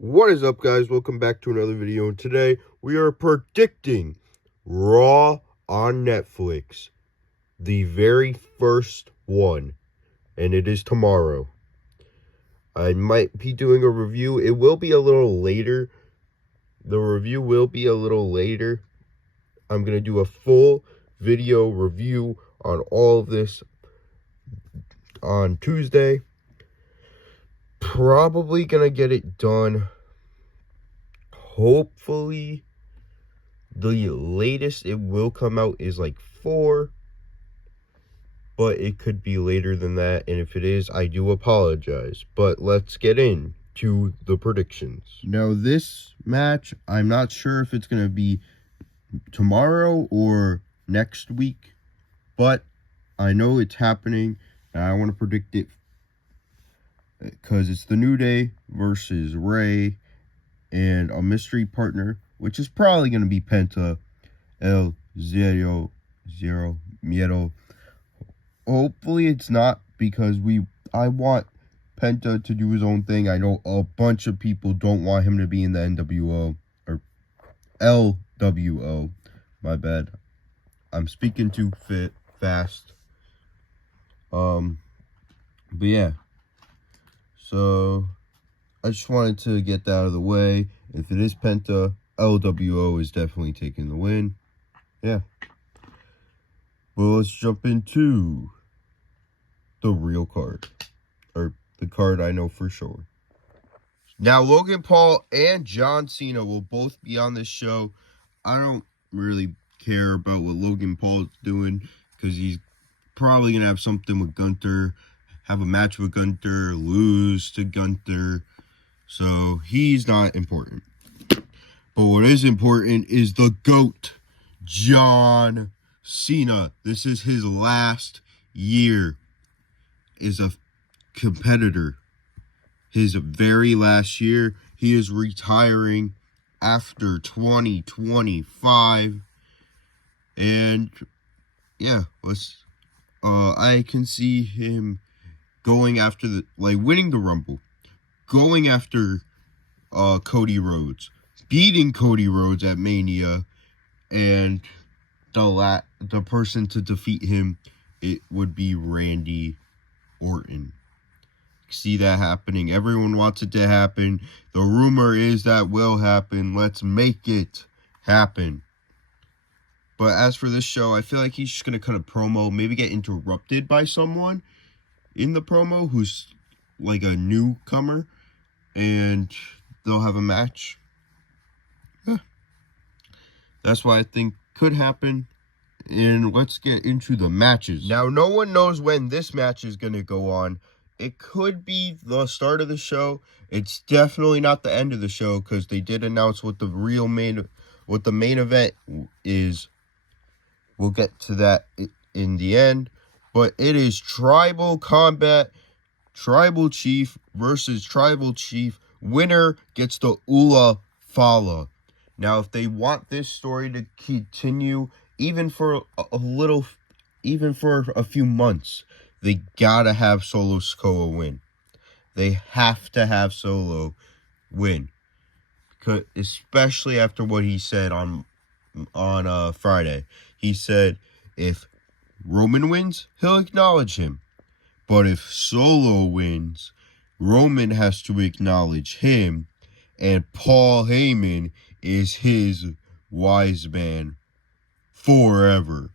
What is up, guys? Welcome back to another video, and today we are predicting Raw on Netflix, the very first one, and it is tomorrow. I might be doing a review. It will be a little later. The review will be a little later. I'm going to do a full video review on all of this on Tuesday. Probably going to get it done. Hopefully, the latest it will come out is like 4, but it could be later than that, and if it is, I do apologize. But let's get into the predictions. Now, this match, I'm not sure if it's going to be tomorrow or next week, but I know it's happening, and I want to predict it because it's the New Day versus Ray and a mystery partner, which is probably going to be Penta El Zero Miedo. Hopefully it's not, because I want Penta to do his own thing. I know a bunch of people don't want him to be in the NWO or LWO. My bad. I'm speaking too fast. But yeah. So I just wanted to get that out of the way. If it is Penta, LWO is definitely taking the win. Yeah. Well, let's jump into the real card. Or the card I know for sure. Now, Logan Paul and John Cena will both be on this show. I don't really care about what Logan Paul is doing, because he's probably going to have something with Gunther, have a match with Gunther, lose to Gunther. So he's not important. But what is important is the GOAT, John Cena. This is his last year as a competitor. His very last year. He is retiring after 2025. And yeah, I can see him going after winning the Rumble, going after Cody Rhodes, beating Cody Rhodes at Mania, and the person to defeat him, it would be Randy Orton. See that happening. Everyone wants it to happen. The rumor is that will happen. Let's make it happen. But as for this show, I feel like he's just going to cut a promo, maybe get interrupted by someone in the promo who's like a newcomer, and they'll have a match. Yeah. That's what I think could happen. And let's get into the matches. Now, no one knows when this match is going to go on. It could be the start of the show. It's definitely not the end of the show, because they did announce what the main event is. We'll get to that in the end. But it is Tribal Combat, Tribal Chief versus Tribal Chief. Winner gets the Ula Fala. Now, if they want this story to continue, even for a few months, they gotta have Solo Sikoa win. They have to have Solo win, especially after what he said on Friday. He said if Roman wins, he'll acknowledge him. But if Solo wins, Roman has to acknowledge him, and Paul Heyman is his wise man forever.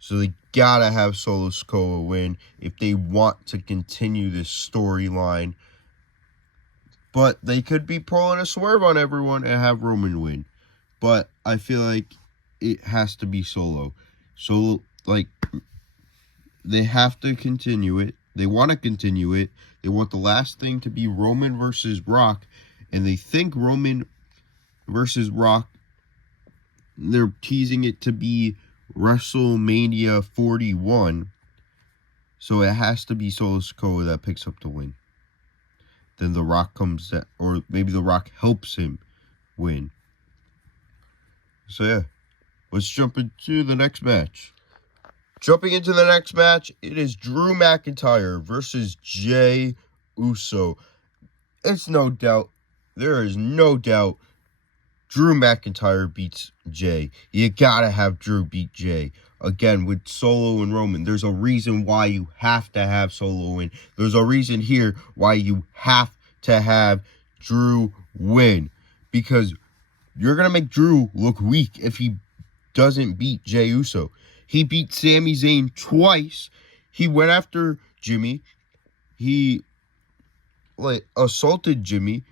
So they gotta have Solo Sikoa win if they want to continue this storyline. But they could be pulling a swerve on everyone and have Roman win. But I feel like it has to be Solo. So, they have to continue it. They want to continue it. They want the last thing to be Roman versus Rock. And they think Roman versus Rock, they're teasing it to be WrestleMania 41. So it has to be Solo Sikoa that picks up the win. Then The Rock comes, or maybe The Rock helps him win. So yeah, let's jump into the next match. Jumping into the next match, it is Drew McIntyre versus Jey Uso. It's no doubt there is no doubt Drew McIntyre beats Jay. You gotta have Drew beat Jay. Again, with Solo and Roman, there's a reason why you have to have Solo win. There's a reason here why you have to have Drew win. Because you're going to make Drew look weak if he doesn't beat Jey Uso. He beat Sami Zayn twice. He went after Jimmy. He assaulted Jimmy.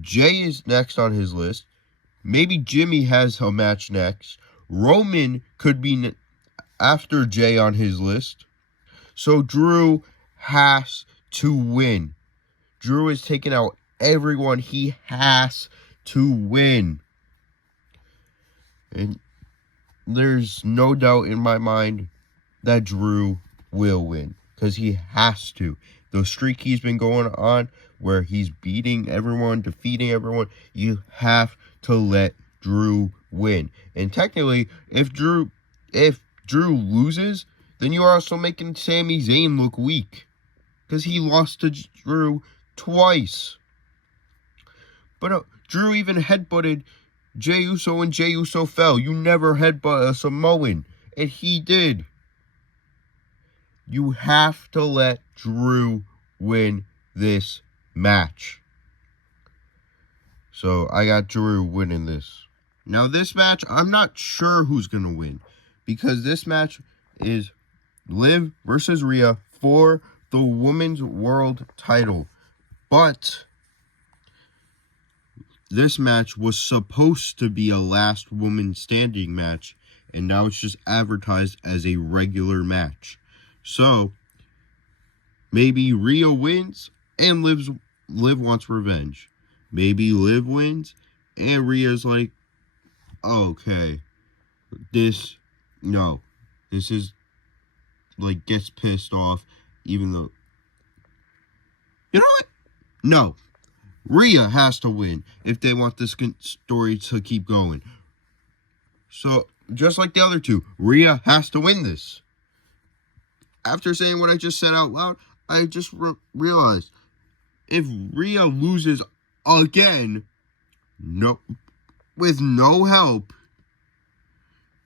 Jay is next on his list. Maybe Jimmy has a match next. Roman could be after Jay on his list. So Drew has to win. Drew is taking out everyone. He has to win. And there's no doubt in my mind that Drew will win. Because he has to. The streak he's been going on where he's beating everyone, defeating everyone, you have to let Drew win. And technically, if Drew loses, then you are also making Sami Zayn look weak. Because he lost to Drew twice. But Drew even headbutted Jey Uso and Jey Uso fell. You never headbutt a Samoan. And he did. You have to let Drew win this match. So I got Drew winning this. Now this match, I'm not sure who's going to win. Because this match is Liv versus Rhea for the Women's World title. But this match was supposed to be a last woman standing match. And now it's just advertised as a regular match. So, maybe Rhea wins and Liv wants revenge. Maybe Liv wins and Rhea's like, okay, this is, like, gets pissed off, even though, you know what? No. Rhea has to win if they want this story to keep going. So, just like the other two, Rhea has to win this. After saying what I just said out loud, I just realized if Rhea loses again, with no help,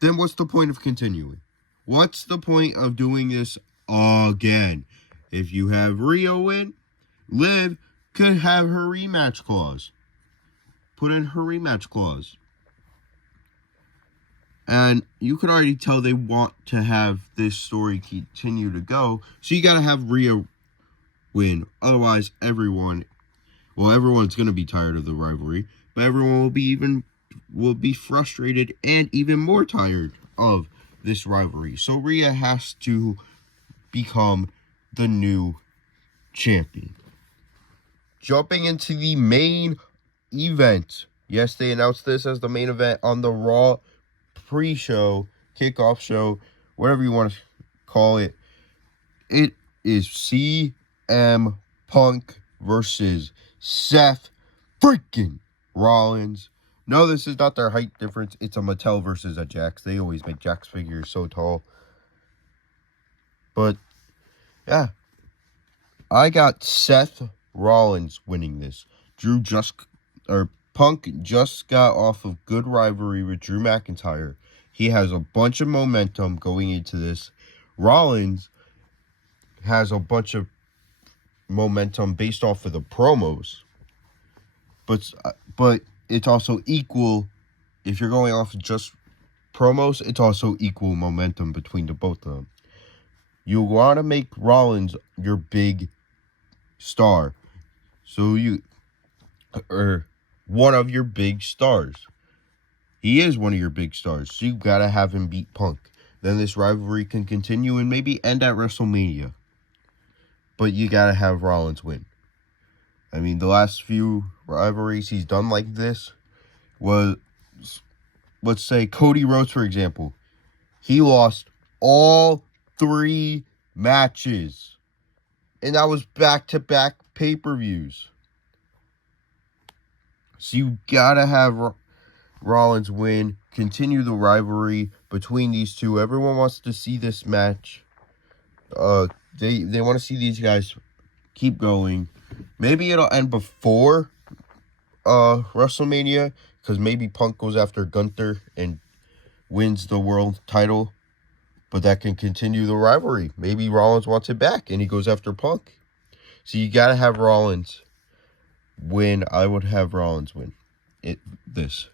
then what's the point of continuing? What's the point of doing this again? If you have Rhea win, Liv could have her rematch clause. Put in her rematch clause. And you can already tell they want to have this story continue to go. So you got to have Rhea win. Otherwise, everyone's going to be tired of the rivalry. But everyone will be frustrated and even more tired of this rivalry. So Rhea has to become the new champion. Jumping into the main event. Yes, they announced this as the main event on the Raw pre-show, kickoff show, whatever you want to call it. It is CM Punk versus Seth freaking Rollins. No, this is not their height difference. It's a Mattel versus a Jax. They always make Jax figures so tall. But, yeah. I got Seth Rollins winning this. Punk just got off of good rivalry with Drew McIntyre. He has a bunch of momentum going into this. Rollins has a bunch of momentum based off of the promos. But it's also equal, if you're going off of just promos, it's also equal momentum between the both of them. You want to make Rollins your big star. One of your big stars. He is one of your big stars. So you gotta have him beat Punk. Then this rivalry can continue and maybe end at WrestleMania. But you gotta have Rollins win. I mean, the last few rivalries he's done like this was, let's say, Cody Rhodes, for example. He lost all 3 matches. And that was back-to-back pay-per-views. So you gotta have Rollins win, continue the rivalry between these two. Everyone wants to see this match. They want to see these guys keep going. Maybe it'll end before WrestleMania, because maybe Punk goes after Gunther and wins the world title, but that can continue the rivalry. Maybe Rollins wants it back and he goes after Punk. So you gotta have Rollins win. I would have Rollins win this.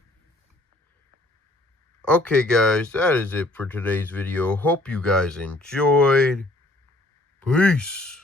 Okay, guys, that is it for today's video. Hope you guys enjoyed. Peace.